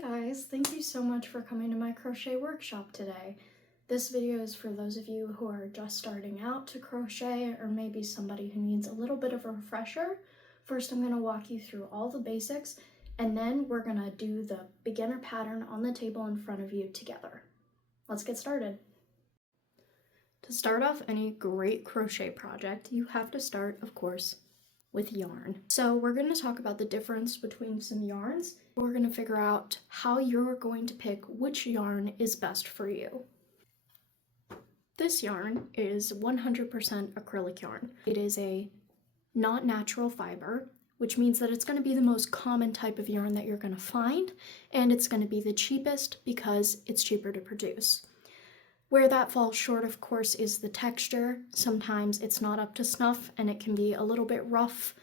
Hey guys, thank you so much for coming to my crochet workshop today. This video is for those of you who are just starting out to crochet or maybe somebody who needs a little bit of a refresher. First, I'm going to walk you through all the basics and then we're going to do the beginner pattern on the table in front of you together. Let's get started. To start off any great crochet project, you have to start, of course, with yarn. So we're going to talk about the difference between some yarns. We're going to figure out how you're going to pick which yarn is best for you. This yarn is 100% acrylic yarn. It is a not natural fiber, which means that it's going to be the most common type of yarn that you're going to find, and it's going to be the cheapest because it's cheaper to produce. Where that falls short, of course, is the texture. Sometimes it's not up to snuff and it can be a little bit rough,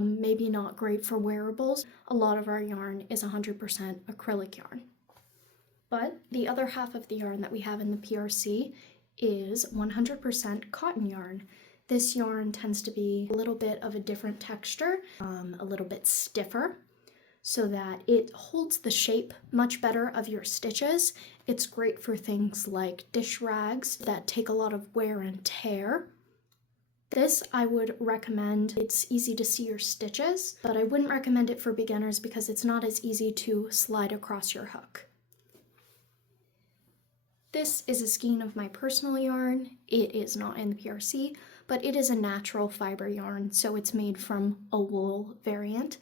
maybe not great for wearables. A lot of our yarn is 100% acrylic yarn. But the other half of the yarn that we have in the PRC is 100% cotton yarn. This yarn tends to be a little bit of a different texture, a little bit stiffer, so that it holds the shape much better of your stitches. It's great for things like dish rags that take a lot of wear and tear. This I would recommend. It's easy to see your stitches, but I wouldn't recommend it for beginners because it's not as easy to slide across your hook. This is a skein of my personal yarn. It is not in the PRC, but it is a natural fiber yarn, so it's made from a wool variant.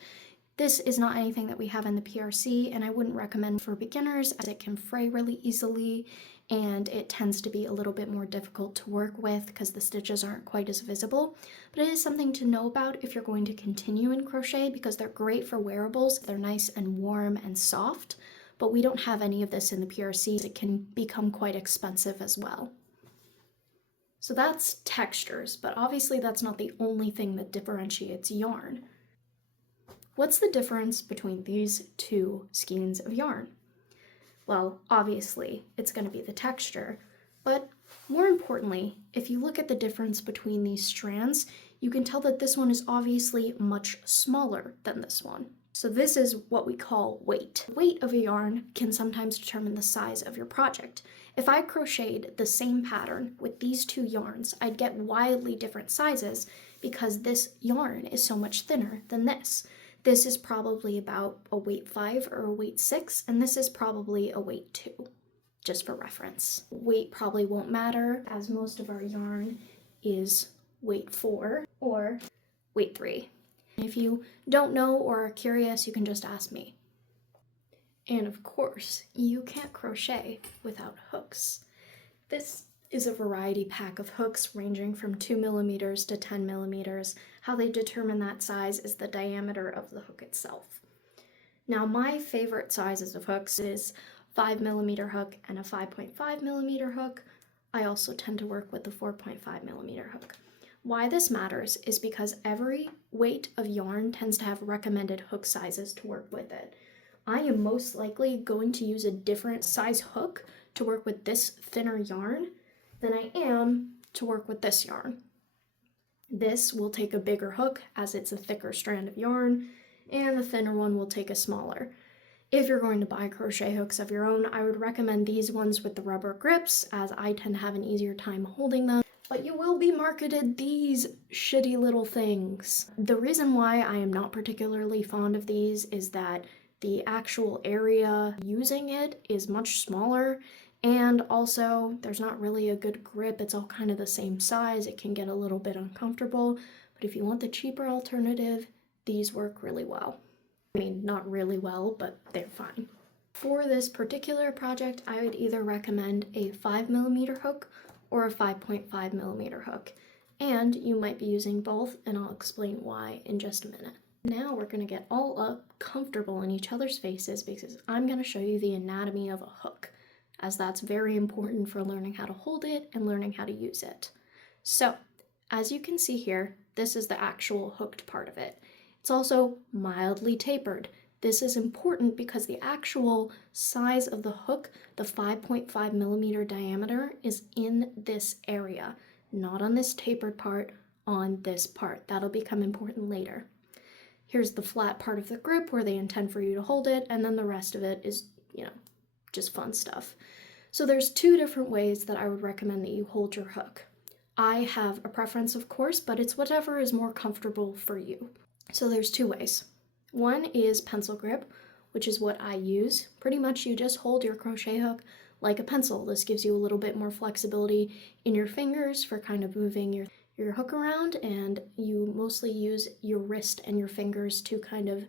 This is not anything that we have in the PRC, and I wouldn't recommend for beginners as it can fray really easily and it tends to be a little bit more difficult to work with because the stitches aren't quite as visible. But it is something to know about if you're going to continue in crochet because they're great for wearables. They're nice and warm and soft, but we don't have any of this in the PRC. It can become quite expensive as well. So that's textures, but obviously that's not the only thing that differentiates yarn. What's the difference between these two skeins of yarn? Well, obviously, it's going to be the texture, but more importantly, if you look at the difference between these strands, you can tell that this one is obviously much smaller than this one. So this is what we call weight. Weight of a yarn can sometimes determine the size of your project. If I crocheted the same pattern with these two yarns, I'd get wildly different sizes because this yarn is so much thinner than this. This is probably about a weight 5 or a weight 6, and this is probably a weight 2, just for reference. Weight probably won't matter, as most of our yarn is weight 4 or weight 3. If you don't know or are curious, you can just ask me. And of course, you can't crochet without hooks. This is a variety pack of hooks ranging from 2 millimeters to 10 millimeters. How they determine that size is the diameter of the hook itself. Now my favorite sizes of hooks is 5 millimeter hook and a 5.5 millimeter hook. I also tend to work with the 4.5 millimeter hook. Why this matters is because every weight of yarn tends to have recommended hook sizes to work with it. I am most likely going to use a different size hook to work with this thinner yarn than I am to work with this yarn. This will take a bigger hook as it's a thicker strand of yarn, and the thinner one will take a smaller. If you're going to buy crochet hooks of your own, I would recommend these ones with the rubber grips as I tend to have an easier time holding them. But you will be marketed these shitty little things. The reason why I am not particularly fond of these is that the actual area using it is much smaller, and also there's not really a good grip. It's all kind of the same size. It can get a little bit uncomfortable, but if you want the cheaper alternative, these work really well. I mean, not really well, but they're fine. For this particular project, I would either recommend a 5 millimeter hook or a 5.5 millimeter hook, and you might be using both, and I'll explain why in just a minute. Now we're going to get all up comfortable in each other's faces because I'm going to show you the anatomy of a hook, as that's very important for learning how to hold it and learning how to use it. So, as you can see here, this is the actual hooked part of it. It's also mildly tapered. This is important because the actual size of the hook, the 5.5 millimeter diameter, is in this area, not on this tapered part, on this part. That'll become important later. Here's the flat part of the grip where they intend for you to hold it, and then the rest of it is, just fun stuff. So there's two different ways that I would recommend that you hold your hook. I have a preference, of course, but it's whatever is more comfortable for you. So there's two ways. One is pencil grip, which is what I use. Pretty much you just hold your crochet hook like a pencil. This gives you a little bit more flexibility in your fingers for kind of moving your hook around, and you mostly use your wrist and your fingers to kind of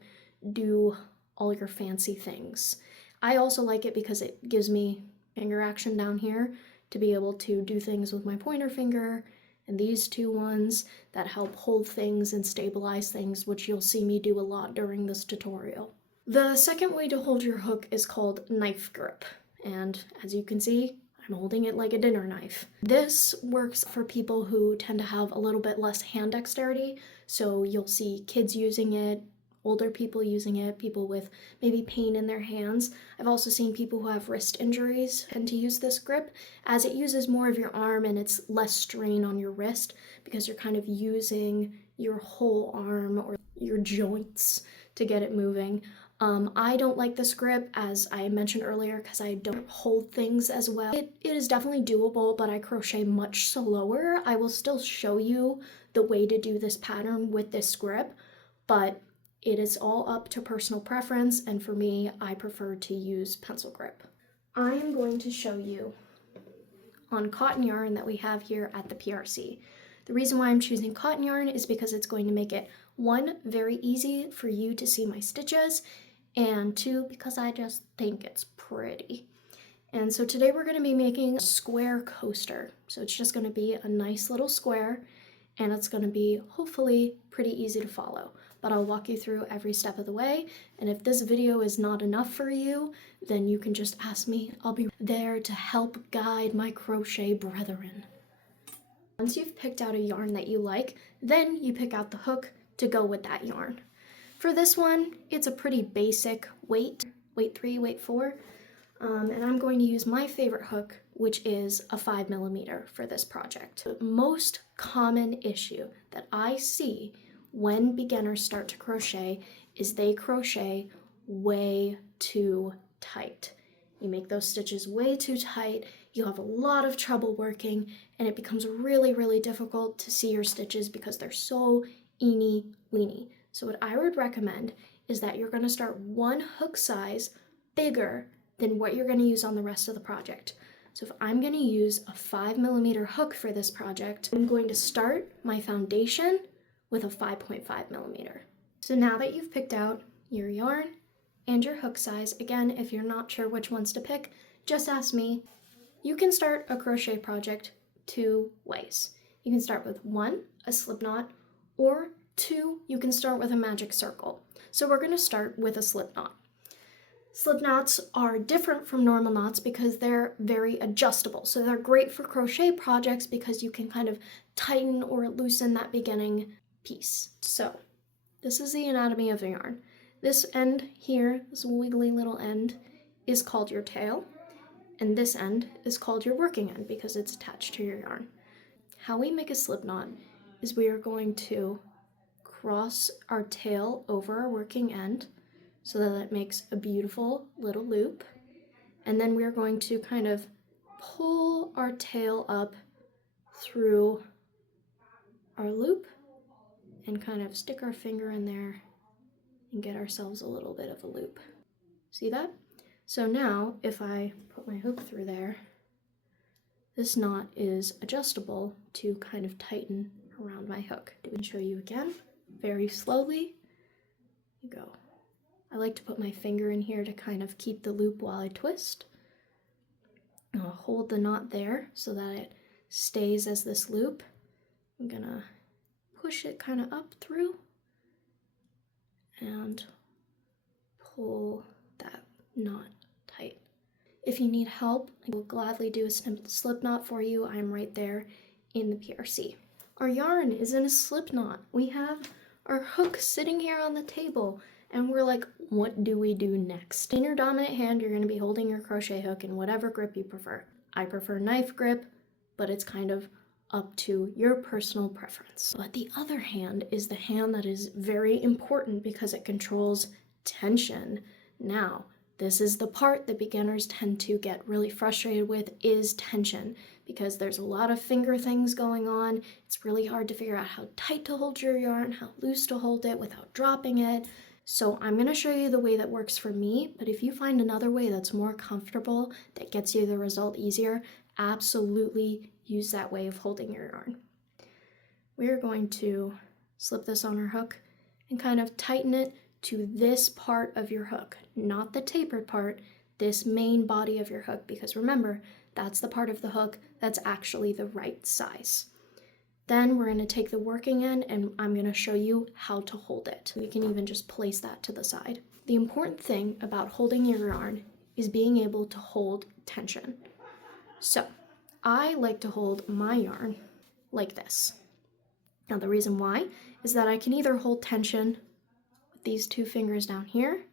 do all your fancy things. I also like it because it gives me finger action down here to be able to do things with my pointer finger and these two ones that help hold things and stabilize things, which you'll see me do a lot during this tutorial. The second way to hold your hook is called knife grip, and as you can see, I'm holding it like a dinner knife. This works for people who tend to have a little bit less hand dexterity, so you'll see kids using it, older people using it, people with maybe pain in their hands. I've also seen people who have wrist injuries tend to use this grip, as it uses more of your arm and it's less strain on your wrist because you're kind of using your whole arm or your joints to get it moving. I don't like this grip, as I mentioned earlier, because I don't hold things as well. It is definitely doable, but I crochet much slower. I will still show you the way to do this pattern with this grip, but it is all up to personal preference, and for me, I prefer to use pencil grip. I am going to show you on cotton yarn that we have here at the PRC. The reason why I'm choosing cotton yarn is because it's going to make it, one, very easy for you to see my stitches, and two, because I just think it's pretty. And so today we're going to be making a square coaster. So it's just going to be a nice little square, and it's going to be hopefully pretty easy to follow. But I'll walk you through every step of the way, and if this video is not enough for you, then you can just ask me. I'll be there to help guide my crochet brethren. Once you've picked out a yarn that you like, then you pick out the hook to go with that yarn. For this one, it's a pretty basic weight 3, weight 4, and I'm going to use my favorite hook, which is a 5mm for this project. The most common issue that I see when beginners start to crochet is they crochet way too tight. You make those stitches way too tight, you have a lot of trouble working, and it becomes really, really difficult to see your stitches because they're so eeny weeny. So what I would recommend is that you're going to start one hook size bigger than what you're going to use on the rest of the project. So if I'm going to use a 5mm hook for this project, I'm going to start my foundation with a 5.5mm. So now that you've picked out your yarn and your hook size, again, if you're not sure which ones to pick, just ask me. You can start a crochet project two ways. You can start with one, a slip knot, or two, you can start with a magic circle. So we're going to start with a slip knot. Slip knots are different from normal knots because they're very adjustable. So they're great for crochet projects because you can kind of tighten or loosen that beginning piece. So this is the anatomy of the yarn. This end here, this wiggly little end, is called your tail, and this end is called your working end because it's attached to your yarn. How we make a slip knot is we are going to cross our tail over our working end so that it makes a beautiful little loop, and then we're going to kind of pull our tail up through our loop and kind of stick our finger in there and get ourselves a little bit of a loop. See that? So now if I put my hook through there, this knot is adjustable to kind of tighten around my hook. I'm going to show you again, very slowly. You go. I like to put my finger in here to kind of keep the loop while I twist. I'll hold the knot there so that it stays as this loop. I'm gonna push it kind of up through and pull that knot tight. If you need help, I will gladly do a slip knot for you. I'm right there in the PRC. Our yarn is in a slip knot. We have our hook sitting here on the table, and we're like, what do we do next? In your dominant hand, you're going to be holding your crochet hook in whatever grip you prefer. I prefer knife grip, but it's kind of up to your personal preference. But the other hand is the hand that is very important because it controls tension. Now, this is the part that beginners tend to get really frustrated with, is tension, because there's a lot of finger things going on. It's really hard to figure out how tight to hold your yarn, how loose to hold it without dropping it. So I'm going to show you the way that works for me, but if you find another way that's more comfortable, that gets you the result easier, absolutely use that way of holding your yarn. We are going to slip this on our hook and kind of tighten it to this part of your hook, not the tapered part, this main body of your hook, because remember, that's the part of the hook that's actually the right size. Then we're going to take the working end and I'm going to show you how to hold it. You can even just place that to the side. The important thing about holding your yarn is being able to hold tension. So I like to hold my yarn like this. Now the reason why is that I can either hold tension with these two fingers down here,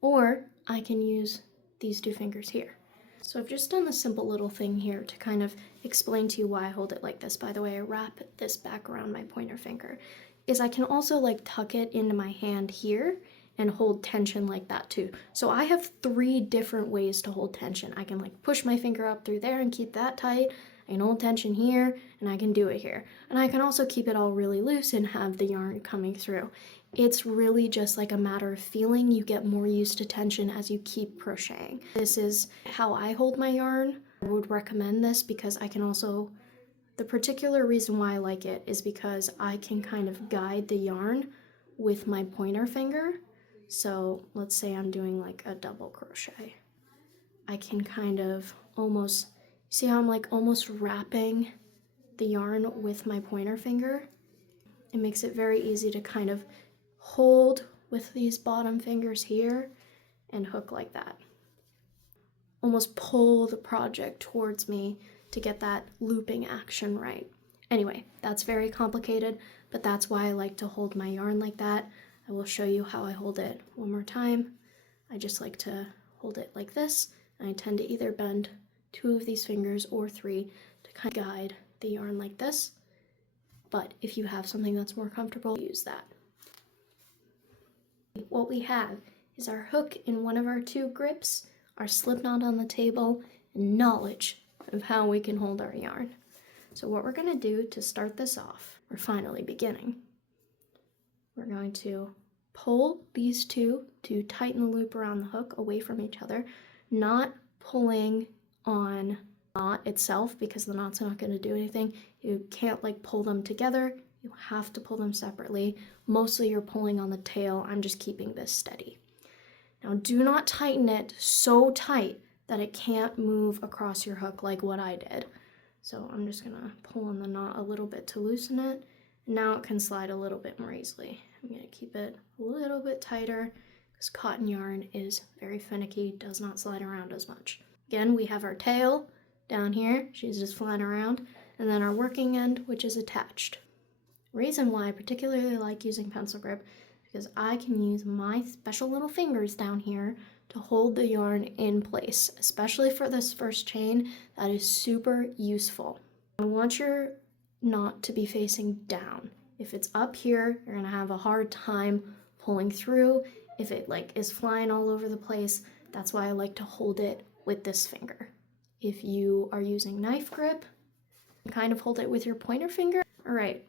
or I can use these two fingers here. So I've just done a simple little thing here to kind of explain to you why I hold it like this. By the way, I wrap this back around my pointer finger. Is I can also like tuck it into my hand here and hold tension like that too. So I have 3 different ways to hold tension. I can like push my finger up through there and keep that tight. I can hold tension here and I can do it here. And I can also keep it all really loose and have the yarn coming through. It's really just like a matter of feeling. You get more used to tension as you keep crocheting. This is how I hold my yarn. I would recommend this because I can also, the particular reason why I like it is because I can kind of guide the yarn with my pointer finger. So let's say I'm doing like a double crochet. I can kind of almost, see how I'm like almost wrapping the yarn with my pointer finger? It makes it very easy to kind of hold with these bottom fingers here and hook like that. Almost pull the project towards me to get that looping action right. Anyway, that's very complicated, but that's why I like to hold my yarn like that. I will show you how I hold it one more time. I just like to hold it like this, and I tend to either bend 2 of these fingers or 3 to kind of guide the yarn like this. But if you have something that's more comfortable, use that. What we have is our hook in one of our 2 grips, our slip knot on the table, and knowledge of how we can hold our yarn. So what we're going to do to start this off, we're finally beginning. We're going to pull these 2 to tighten the loop around the hook away from each other, not pulling on the knot itself because the knot's not going to do anything. You can't like pull them together. You have to pull them separately. Mostly you're pulling on the tail. I'm just keeping this steady. Now do not tighten it so tight that it can't move across your hook like what I did. So I'm just gonna pull on the knot a little bit to loosen it. Now it can slide a little bit more easily. I'm gonna keep it a little bit tighter because cotton yarn is very finicky, does not slide around as much. Again, we have our tail down here. She's just flying around. And then our working end, which is attached. Reason why I particularly like using pencil grip because I can use my special little fingers down here to hold the yarn in place, especially for this first chain. That is super useful. I want your knot to be facing down. If it's up here, you're gonna have a hard time pulling through. If it like is flying all over the place, that's why I like to hold it with this finger. If you are using knife grip, kind of hold it with your pointer finger. All right.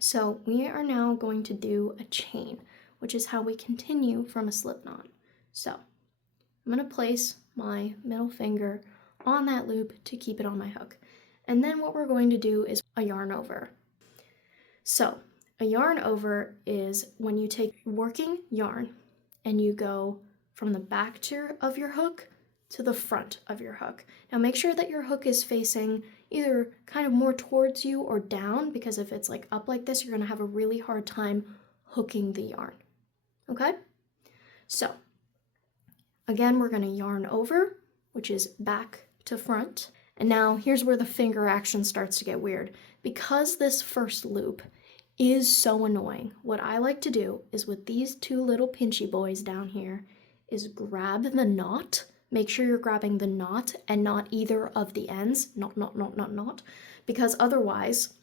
So we are now going to do a chain, which is how we continue from a slip knot. So I'm going to place my middle finger on that loop to keep it on my hook. And then what we're going to do is a yarn over. So a yarn over is when you take working yarn and you go from the back of your hook to the front of your hook. Now make sure that your hook is facing either kind of more towards you or down, because if it's like up like this, you're gonna have a really hard time hooking the yarn, okay? So again, we're gonna yarn over, which is back to front. And now here's where the finger action starts to get weird. Because this first loop is so annoying, what I like to do is with these 2 little pinchy boys down here is grab the knot make sure you're grabbing the knot and not either of the ends, not, because otherwise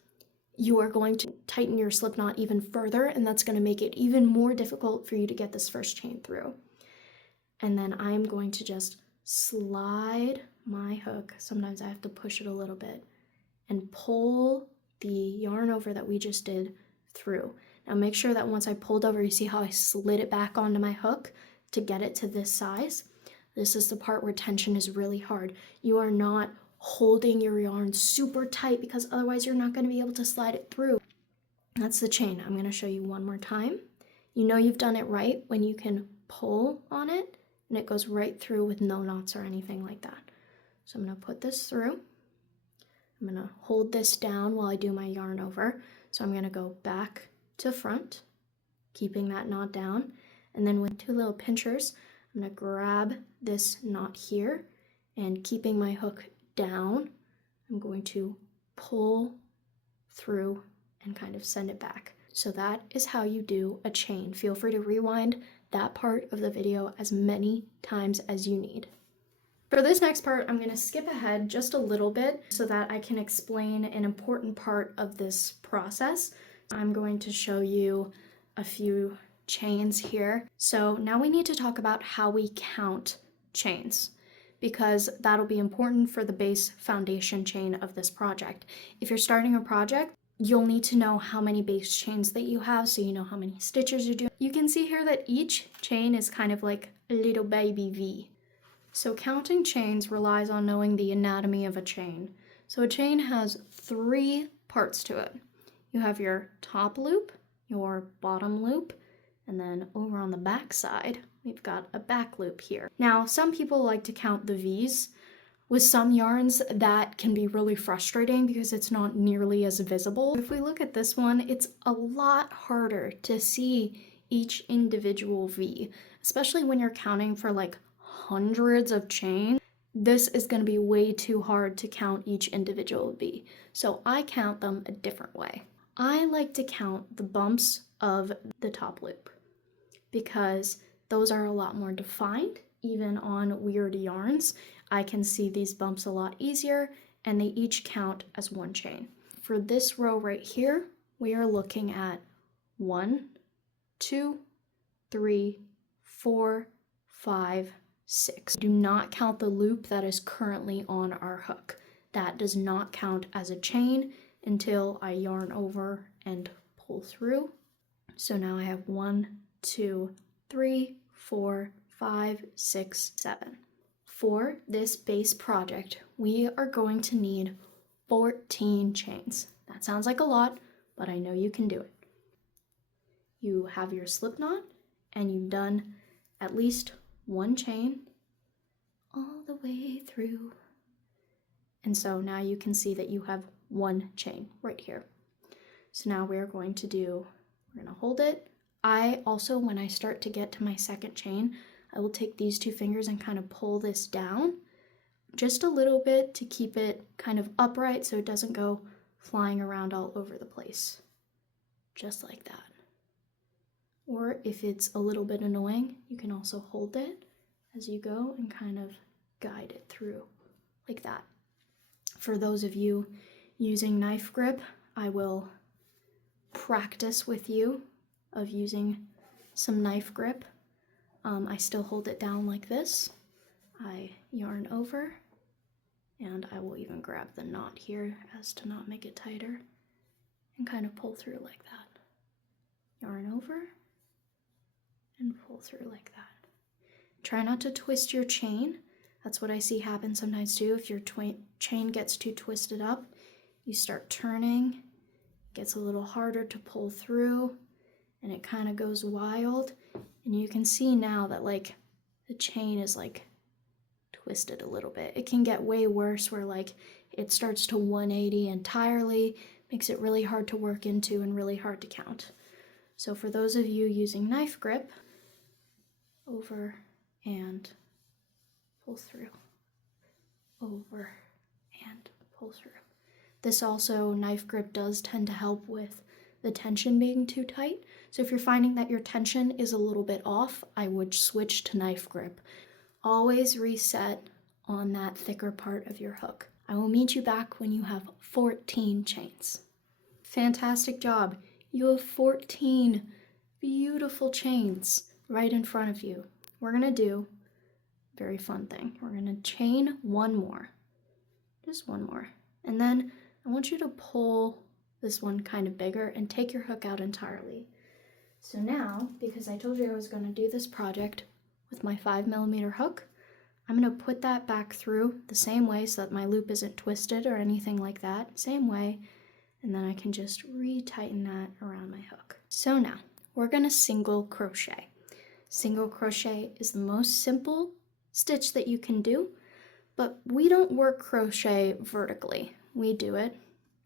you are going to tighten your slip knot even further, and that's going to make it even more difficult for you to get this first chain through. And then I'm going to just slide my hook, sometimes I have to push it a little bit, and pull the yarn over that we just did through. Now make sure that once I pulled over, you see how I slid it back onto my hook to get it to this size? This is the part where tension is really hard. You are not holding your yarn super tight because otherwise you're not going to be able to slide it through. That's the chain. I'm going to show you one more time. You know you've done it right when you can pull on it and it goes right through with no knots or anything like that. So I'm going to put this through. I'm going to hold this down while I do my yarn over. So I'm going to go back to front, keeping that knot down. And then with 2 little pinchers, I'm going to grab this knot here, and keeping my hook down, I'm going to pull through and kind of send it back. So that is how you do a chain. Feel free to rewind that part of the video as many times as you need. For this next part, I'm going to skip ahead just a little bit so that I can explain an important part of this process. I'm going to show you a few chains here. So now we need to talk about how we count chains, because that'll be important for the base foundation chain of this project. If you're starting a project, you'll need to know how many base chains that you have so you know how many stitches you're doing. You can see here that each chain is kind of like a little baby V. So counting chains relies on knowing the anatomy of a chain. So a chain has 3 parts to it. You have your top loop, your bottom loop, and then over on the back side, we've got a back loop here. Now, some people like to count the V's. With some yarns, that can be really frustrating because it's not nearly as visible. If we look at this one, it's a lot harder to see each individual V, especially when you're counting for like hundreds of chains. This is going to be way too hard to count each individual V. So I count them a different way. I like to count the bumps of the top loop because those are a lot more defined. Even on weird yarns, I can see these bumps a lot easier, and they each count as 1 chain. For this row right here, we are looking at 1, 2, 3, 4, 5, 6. Do not count the loop that is currently on our hook. That does not count as a chain until I yarn over and pull through. So now I have 1, 2, 3, 4, 5, 6, 7. For this base project, we are going to need 14 chains. That sounds like a lot, but I know you can do it. You have your slip knot, and you've done at least 1 chain all the way through. And so now you can see that you have 1 chain right here. So now we're going to hold it. I also, when I start to get to my second chain, I will take these 2 fingers and kind of pull this down just a little bit to keep it kind of upright so it doesn't go flying around all over the place. Just like that. Or if it's a little bit annoying, you can also hold it as you go and kind of guide it through like that. For those of you using knife grip, I will practice with you of using some knife grip. I still hold it down like this. I yarn over, and I will even grab the knot here as to not make it tighter, and kind of pull through like that. Yarn over, and pull through like that. Try not to twist your chain. That's what I see happen sometimes too. If your chain gets too twisted up, you start turning, it gets a little harder to pull through, and it kind of goes wild. And you can see now that like the chain is like twisted a little bit. It can get way worse where like it starts to 180 entirely, makes it really hard to work into and really hard to count. So for those of you using knife grip, over and pull through, over and pull through. This also, knife grip does tend to help with the tension being too tight. So if you're finding that your tension is a little bit off, I would switch to knife grip. Always reset on that thicker part of your hook. I will meet you back when you have 14 chains. Fantastic job. You have 14 beautiful chains right in front of you. We're gonna do a very fun thing. We're gonna chain one more, just one more. And then I want you to pull this one kind of bigger and take your hook out entirely. So now, because I told you I was gonna do this project with my 5mm hook, I'm gonna put that back through the same way so that my loop isn't twisted or anything like that. Same way, and then I can just re-tighten that around my hook. So now, we're gonna single crochet. Single crochet is the most simple stitch that you can do, but we don't work crochet vertically. We do it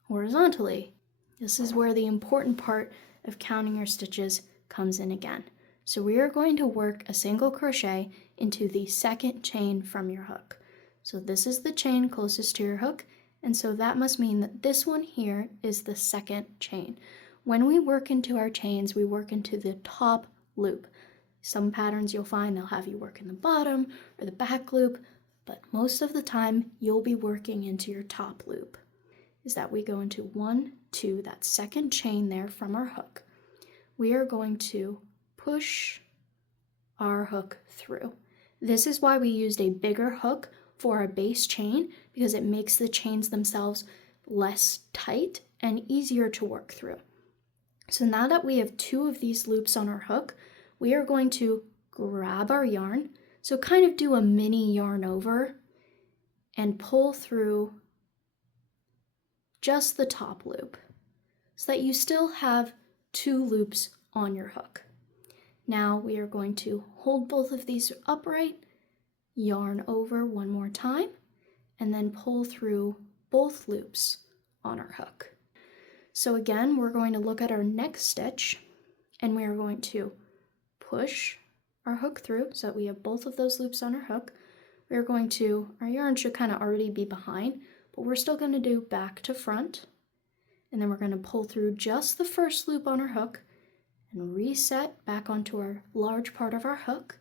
horizontally. This is where the important part of counting your stitches comes in again. So we are going to work a single crochet into the second chain from your hook. So this is the chain closest to your hook, and so that must mean that this one here is the second chain. When we work into our chains, we work into the top loop. Some patterns you'll find they'll have you work in the bottom or the back loop, but most of the time you'll be working into your top loop. Is that we go into 1, 2, that second chain there from our hook. We are going to push our hook through. This is why we used a bigger hook for our base chain, because it makes the chains themselves less tight and easier to work through. So now that we have 2 of these loops on our hook, we are going to grab our yarn, so kind of do a mini yarn over and pull through just the top loop so that you still have 2 loops on your hook. Now we are going to hold both of these upright, yarn over one more time, and then pull through both loops on our hook. So again, we're going to look at our next stitch, and we are going to push our hook through so that we have both of those loops on our hook. We're going to, our yarn should kind of already be behind, but we're still going to do back to front, and then we're going to pull through just the first loop on our hook and reset back onto our large part of our hook,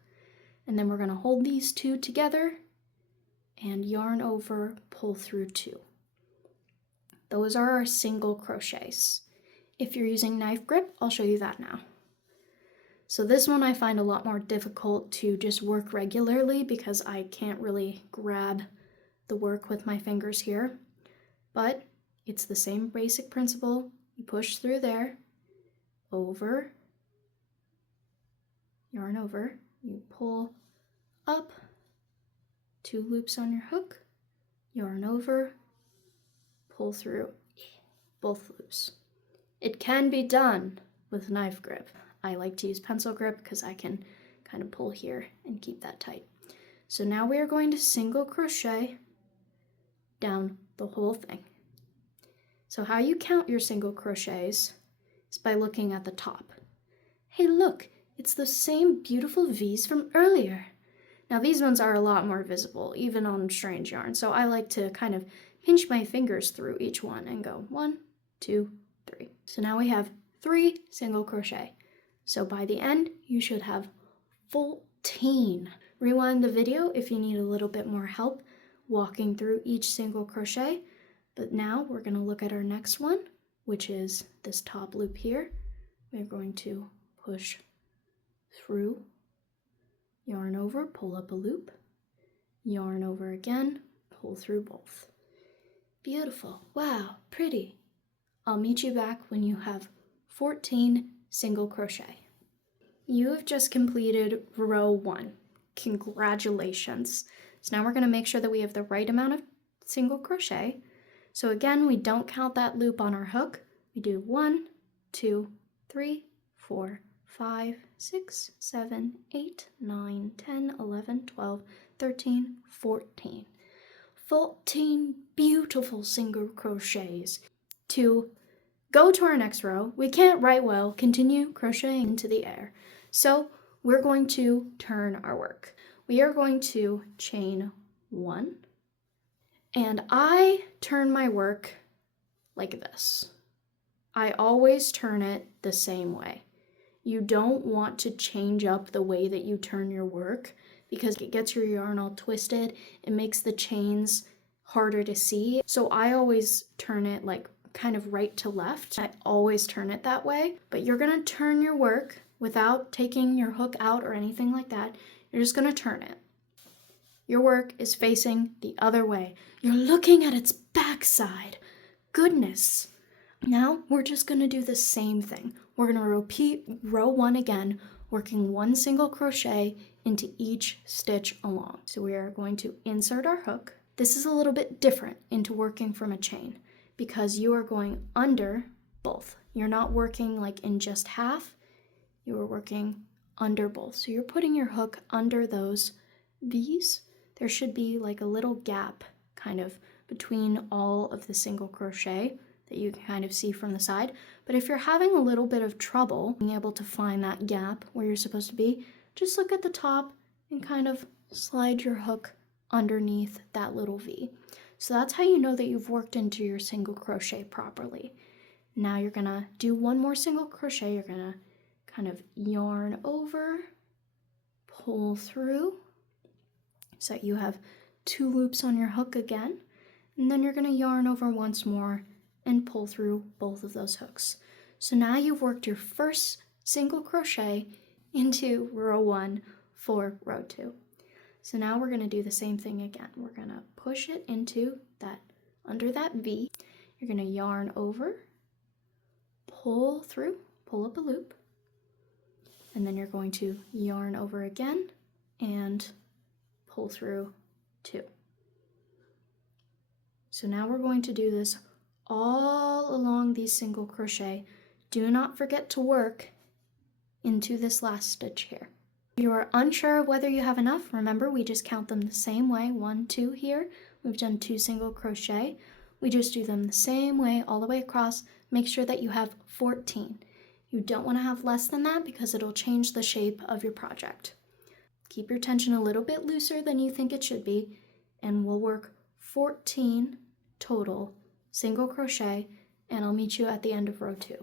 and then we're going to hold these 2 together and yarn over, pull through 2. Those are our single crochets. If you're using knife grip, I'll show you that now. So this one I find a lot more difficult to just work regularly because I can't really grab the work with my fingers here, but it's the same basic principle. You push through there, over, yarn over, you pull up, 2 loops on your hook, yarn over, pull through both loops. It can be done with knife grip. I like to use pencil grip because I can kind of pull here and keep that tight. So now we are going to single crochet down the whole thing. So how you count your single crochets is by looking at the top. Hey, look, it's the same beautiful V's from earlier. Now these ones are a lot more visible, even on strange yarn, so I like to kind of pinch my fingers through each one and go 1, 2, 3. So now we have 3 single crochet. So by the end, you should have 14. Rewind the video if you need a little bit more help walking through each single crochet. But now we're going to look at our next one, which is this top loop here. We're going to push through, yarn over, pull up a loop, yarn over again, pull through both. Beautiful. Wow, pretty. I'll meet you back when you have 14 single crochet. You have just completed row 1. Congratulations. So now we're going to make sure that we have the right amount of single crochet. So again, we don't count that loop on our hook. We do 1, 2, 3, 4, 5, 6, 7, 8, 9, 10, 11, 12, 13, 14. 14 beautiful single crochets. To go to our next row, we can't right well continue crocheting into the air. So we're going to turn our work. We are going to chain 1, and I turn my work like this. I always turn it the same way. You don't want to change up the way that you turn your work because it gets your yarn all twisted. It makes the chains harder to see. So I always turn it like kind of right to left. I always turn it that way, but you're gonna turn your work without taking your hook out or anything like that. You're just gonna turn it. Your work is facing the other way. You're looking at its backside. Goodness. Now we're just gonna do the same thing. We're gonna repeat row 1 again, working 1 single crochet into each stitch along. So we are going to insert our hook. This is a little bit different into working from a chain because you are going under both. You're not working like in just half, you are working under both. So you're putting your hook under those V's. There should be like a little gap kind of between all of the single crochet that you can kind of see from the side. But if you're having a little bit of trouble being able to find that gap where you're supposed to be, just look at the top and kind of slide your hook underneath that little V. So that's how you know that you've worked into your single crochet properly. Now you're gonna do 1 more single crochet. You're gonna kind of yarn over, pull through, so that you have 2 loops on your hook again, and then you're gonna yarn over once more and pull through both of those hooks. So now you've worked your first single crochet into row 1 for row 2. So now we're gonna do the same thing again. We're gonna push it into that, under that V. You're gonna yarn over, pull through, pull up a loop, and then you're going to yarn over again and pull through 2. So now we're going to do this all along these single crochet. Do not forget to work into this last stitch here. If you are unsure of whether you have enough, remember we just count them the same way. 1, 2 here. We've done 2 single crochet. We just do them the same way all the way across. Make sure that you have 14. You don't want to have less than that because it'll change the shape of your project. Keep your tension a little bit looser than you think it should be, and we'll work 14 total single crochet, and I'll meet you at the end of row 2.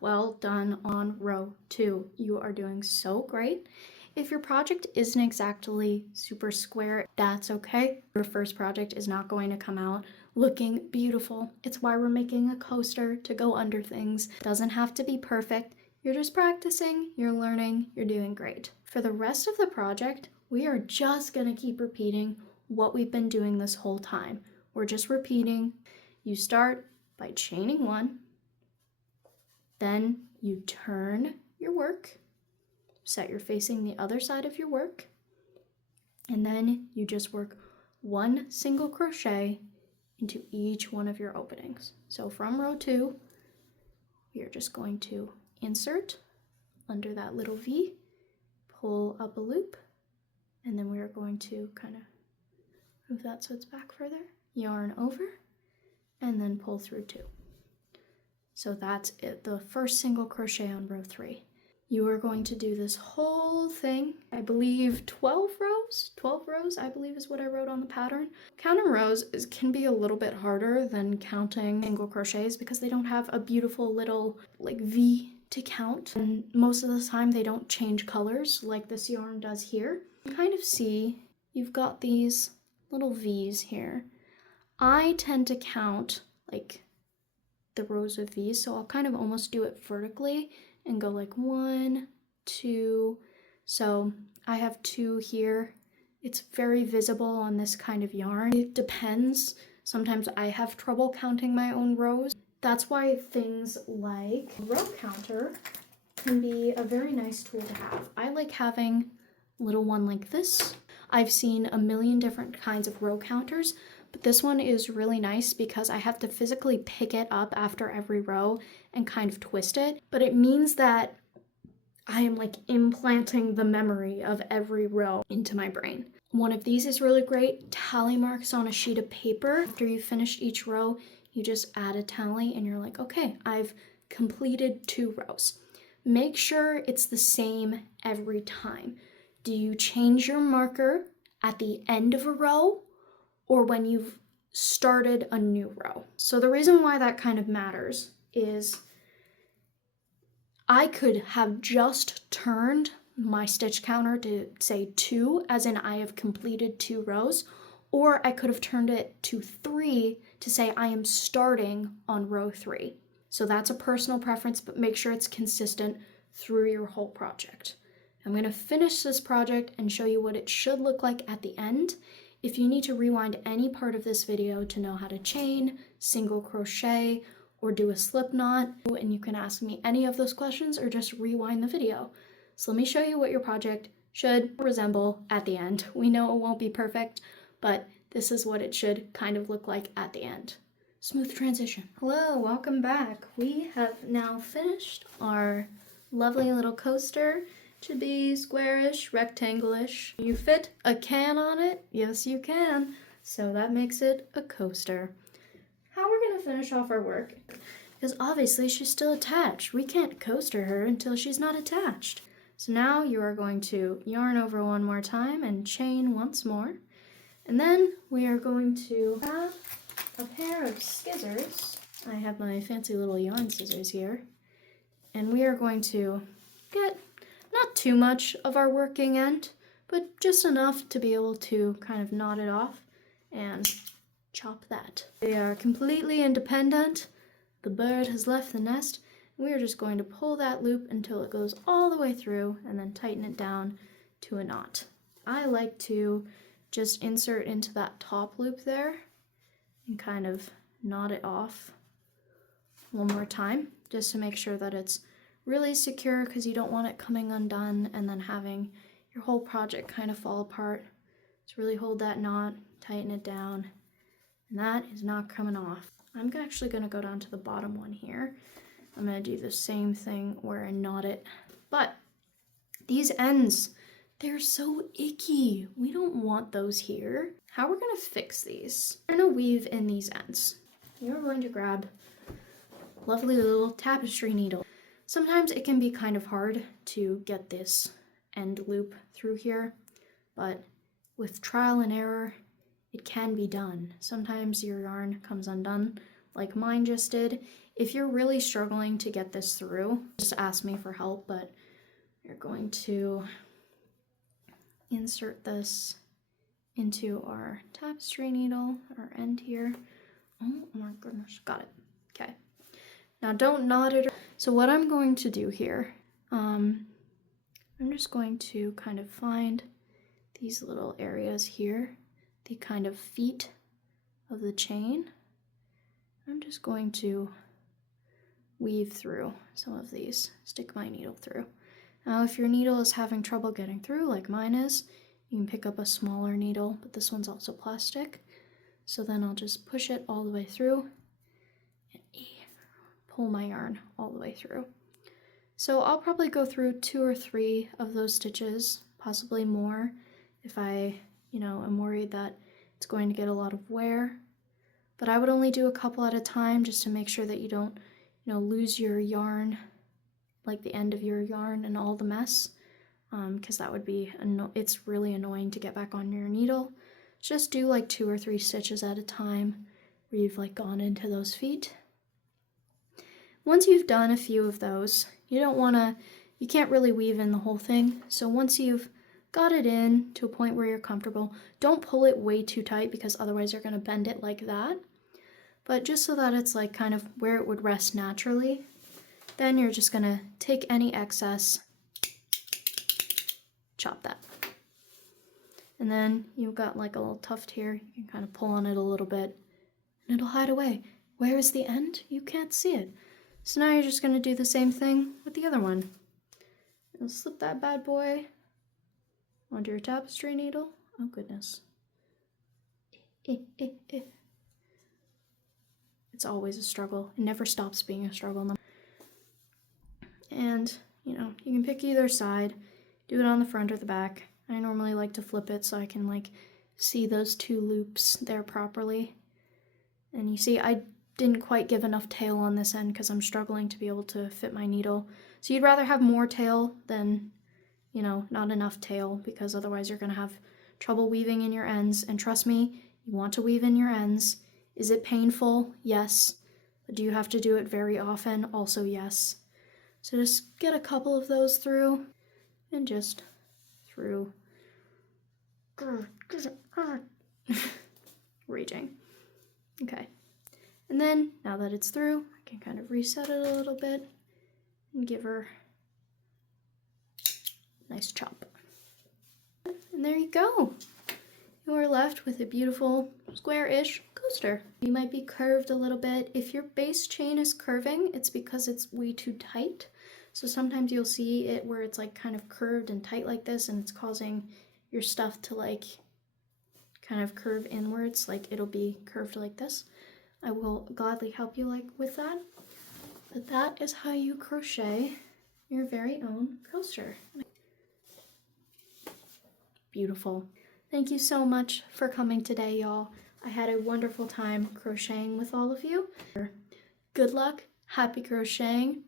Well done on row 2. You are doing so great. If your project isn't exactly super square, that's okay. Your first project is not going to come out looking beautiful. It's why we're making a coaster to go under things. It doesn't have to be perfect. You're just practicing, you're learning, you're doing great. For the rest of the project, we are just gonna keep repeating what we've been doing this whole time. We're just repeating. You start by chaining 1, then you turn your work, so that you're facing the other side of your work, and then you just work 1 single crochet into each one of your openings. So from row 2, we are just going to insert under that little V, pull up a loop, and then we are going to kind of move that so it's back further, yarn over, and then pull through 2. So that's it, the first single crochet on row 3. You are going to do this whole thing, I believe 12 rows? 12 rows, I believe is what I wrote on the pattern. Counting rows can be a little bit harder than counting single crochets because they don't have a beautiful little like V to count. And most of the time they don't change colors like this yarn does here. You kind of see you've got these little V's here. I tend to count like the rows of V's, so I'll kind of almost do it vertically and go like 1, 2. So I have 2 here. It's very visible on this kind of yarn. It depends. Sometimes I have trouble counting my own rows. That's why things like a row counter can be a very nice tool to have. I like having a little one like this. I've seen a million different kinds of row counters, but this one is really nice because I have to physically pick it up after every row and kind of twist it. But it means that I am like implanting the memory of every row into my brain. One of these is really great. Tally marks on a sheet of paper. After you've finished each row, you just add a tally and you're like, okay, I've completed 2 rows. Make sure it's the same every time. Do you change your marker at the end of a row or when you've started a new row? So the reason why that kind of matters is I could have just turned my stitch counter to say 2, as in I have completed 2 rows, or I could have turned it to 3 to say I am starting on row 3. So that's a personal preference, but make sure it's consistent through your whole project. I'm going to finish this project and show you what it should look like at the end. If you need to rewind any part of this video to know how to chain, single crochet, or do a slip knot, and you can ask me any of those questions or just rewind the video. So let me show you what your project should resemble at the end. We know it won't be perfect, but this is what it should kind of look like at the end. Smooth transition. Hello, welcome back. We have now finished our lovely little coaster. It should be squarish, rectangle-ish. You fit a can on it? Yes, you can. So that makes it a coaster. How we're gonna finish off our work, because obviously she's still attached. We can't coaster her until she's not attached. So now you are going to yarn over one more time and chain once more. And then we are going to grab a pair of scissors. I have my fancy little yarn scissors here. And we are going to get not too much of our working end, but just enough to be able to kind of knot it off and chop that. They are completely independent. The bird has left the nest. We are just going to pull that loop until it goes all the way through and then tighten it down to a knot. I like to just insert into that top loop there and kind of knot it off one more time just to make sure that it's really secure, because you don't want it coming undone and then having your whole project kind of fall apart. So really hold that knot, tighten it down, and that is not coming off. I'm actually going to go down to the bottom one here. I'm going to do the same thing where I knot it. But these ends, they're so icky. We don't want those here. How we're going to fix these? We're going to weave in these ends. You're going to grab a lovely little tapestry needle. Sometimes it can be kind of hard to get this end loop through here, but with trial and error, it can be done. Sometimes your yarn comes undone, like mine just did. If you're really struggling to get this through, just ask me for help, but you're going to insert this into our tapestry needle, our end here. Oh my goodness, got it. Okay. Now don't knot it. So what I'm going to do here, I'm just going to kind of find these little areas here, the kind of feet of the chain. I'm just going to weave through some of these, stick my needle through. Now if your needle is having trouble getting through like mine is, you can pick up a smaller needle, but this one's also plastic. So then I'll just push it all the way through and pull my yarn all the way through. So I'll probably go through 2 or 3 of those stitches, possibly more, if I, am worried that it's going to get a lot of wear. But I would only do a couple at a time just to make sure that you don't, lose your yarn, like the end of your yarn and all the mess, because that would be, it's really annoying to get back on your needle. Just do like 2 or 3 stitches at a time where you've like gone into those feet. Once you've done a few of those, you can't really weave in the whole thing. So once you've got it in to a point where you're comfortable, don't pull it way too tight, because otherwise you're going to bend it like that. But just so that it's like kind of where it would rest naturally, then you're just going to take any excess, chop that. And then you've got like a little tuft here. You can kind of pull on it a little bit and it'll hide away. Where is the end? You can't see it. So now you're just going to do the same thing with the other one. You'll slip that bad boy onto your tapestry needle. Oh goodness. It's always a struggle. It never stops being a struggle. And, you can pick either side, do it on the front or the back. I normally like to flip it so I can like see those 2 loops there properly. And you see, I didn't quite give enough tail on this end because I'm struggling to be able to fit my needle. So you'd rather have more tail than, not enough tail, because otherwise you're going to have trouble weaving in your ends. And trust me, you want to weave in your ends. Is it painful? Yes. But do you have to do it very often? Also yes. So just get a couple of those through. and just through. Raging. Okay. And then, now that it's through, I can kind of reset it a little bit and give her a nice chop. And there you go. You are left with a beautiful square-ish coaster. You might be curved a little bit. If your base chain is curving, it's because it's way too tight. So sometimes you'll see it where it's like kind of curved and tight like this, and it's causing your stuff to like kind of curve inwards, like it'll be curved like this. I will gladly help you like with that. But that is how you crochet your very own coaster. Beautiful. Thank you so much for coming today, y'all. I had a wonderful time crocheting with all of you. Good luck, happy crocheting,